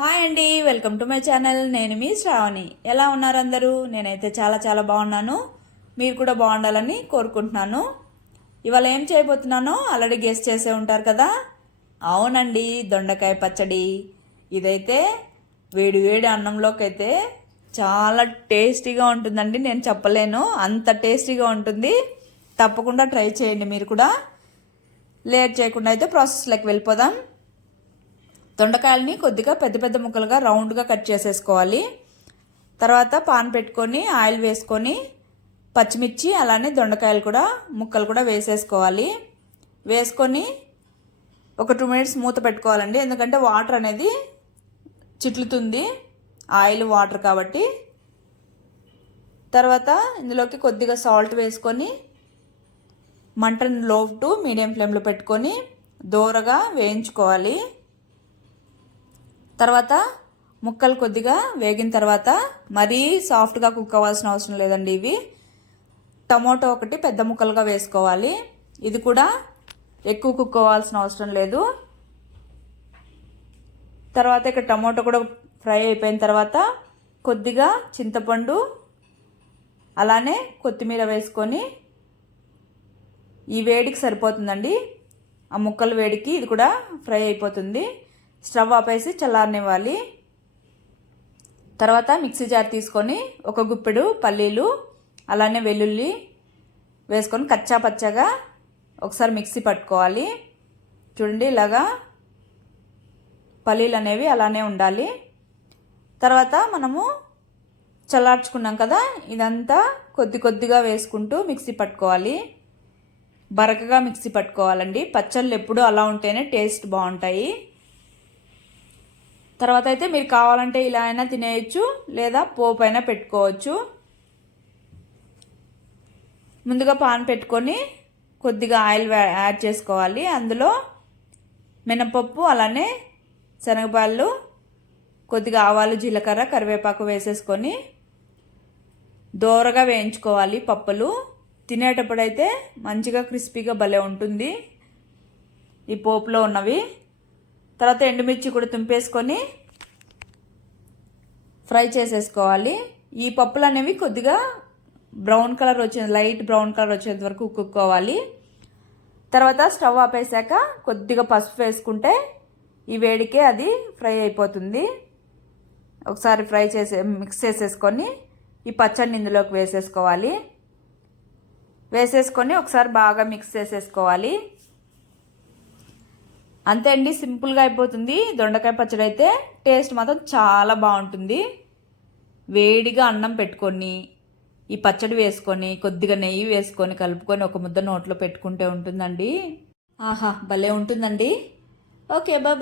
Hi అండి welcome to my channel. నేను మీ శ్రావణి. ఎలా ఉన్నారు అందరూ? నేనైతే చాలా చాలా బాగున్నాను. మీరు కూడా బాగుండాలని కోరుకుంటున్నాను. ఇవాళ ఏం చేయబోతున్నానో ఆల్రెడీ గెస్ట్ చేసే ఉంటారు కదా? అవునండి దొండకాయ పచ్చడి. ఇదైతే వేడి వేడి అన్నంలోకి అయితే చాలా టేస్టీగా ఉంటుందండి. నేను చెప్పలేను. అంత టేస్టీగా ఉంటుంది. తప్పకుండా ట్రై చేయండి మీరు కూడా. లేట్ చేయకుండా అయితే ప్రాసెస్లోకి వెళ్ళిపోదాం. దొండకాయలని కొద్దిగా పెద్ద పెద్ద ముక్కలుగా రౌండ్గా కట్ చేసేసుకోవాలి. తర్వాత పాన్ పెట్టుకొని ఆయిల్ వేసుకొని పచ్చిమిర్చి అలానే దొండకాయలు కూడా ముక్కలు కూడా వేసేసుకోవాలి. వేసుకొని ఒక టూ మినిట్స్ మూత పెట్టుకోవాలండి. ఎందుకంటే వాటర్ అనేది చిట్లుతుంది. ఆయిల్ వాటర్ కాబట్టి. తర్వాత ఇందులోకి కొద్దిగా సాల్ట్ వేసుకొని మంటను లో టు మీడియం ఫ్లేమ్లో పెట్టుకొని దోరగా వేయించుకోవాలి. తర్వాత ముక్కలు కొద్దిగా వేగిన తర్వాత మరీ సాఫ్ట్గా కుక్ అవ్వాల్సిన అవసరం లేదండి ఇవి. టమోటో ఒకటి పెద్ద ముక్కలుగా వేసుకోవాలి. ఇది కూడా ఎక్కువ కుక్ అవ్వాల్సిన అవసరం లేదు. తర్వాత ఇక్కడ టమోటో కూడా ఫ్రై అయిపోయిన తర్వాత కొద్దిగా చింతపండు అలానే కొత్తిమీర వేసుకొని ఈ వేడికి సరిపోతుందండి. ఆ ముక్కలు వేడికి ఇది కూడా ఫ్రై అయిపోతుంది. స్టవ్ ఆపేసి చల్లారనివ్వాలి. తర్వాత మిక్సీ జార్ తీసుకొని ఒక గుప్పెడు పల్లీలు అలానే వెల్లుల్లి వేసుకొని కచ్చా పచ్చగా ఒకసారి మిక్సీ పట్టుకోవాలి. చూడండి ఇలాగా పల్లీలు అనేవి అలానే ఉండాలి. తర్వాత మనము చల్లార్చుకున్నాం కదా ఇదంతా కొద్ది కొద్దిగా వేసుకుంటూ మిక్సీ పట్టుకోవాలి. బరకగా మిక్సీ పట్టుకోవాలండి. పచ్చళ్ళు ఎప్పుడూ అలా ఉంటేనే టేస్ట్ బాగుంటాయి. తర్వాత అయితే మీరు కావాలంటే ఇలా అయినా తినేయచ్చు లేదా పోపు అయినా పెట్టుకోవచ్చు. ముందుగా పాన్ పెట్టుకొని కొద్దిగా ఆయిల్ యాడ్ చేసుకోవాలి. అందులో మినపప్పు అలానే శనగపాలు కొద్దిగా ఆవాలు జీలకర్ర కరివేపాకు వేసేసుకొని దోరగా వేయించుకోవాలి పప్పులు. తినేటప్పుడైతే మంచిగా క్రిస్పీగా భలే ఉంటుంది ఈ పోపులో ఉన్నవి. తర్వాత ఎండుమిర్చి కూడా తుంపేసుకొని ఫ్రై చేసేసుకోవాలి. ఈ పప్పులు అనేవి కొద్దిగా బ్రౌన్ కలర్ వచ్చే లైట్ బ్రౌన్ కలర్ వచ్చేంత వరకు కుక్కోవాలి తర్వాత స్టవ్ ఆపేసాక కొద్దిగా పసుపు వేసుకుంటే ఈ వేడికే అది ఫ్రై అయిపోతుంది. ఒకసారి ఫ్రై చేసే మిక్స్ చేసేసుకొని ఈ పచ్చడిని ఇందులోకి వేసేసుకోవాలి. వేసేసుకొని ఒకసారి బాగా మిక్స్ చేసేసుకోవాలి. అంతే అండి సింపుల్గా అయిపోతుంది. దొండకాయ పచ్చడి అయితే టేస్ట్ మాత్రం చాలా బాగుంటుంది. వేడిగా అన్నం పెట్టుకొని ఈ పచ్చడి వేసుకొని కొద్దిగా నెయ్యి వేసుకొని కలుపుకొని ఒక ముద్ద నోట్లో పెట్టుకుంటే ఉంటుందండి. ఆహా భలే ఉంటుందండి. Okay bye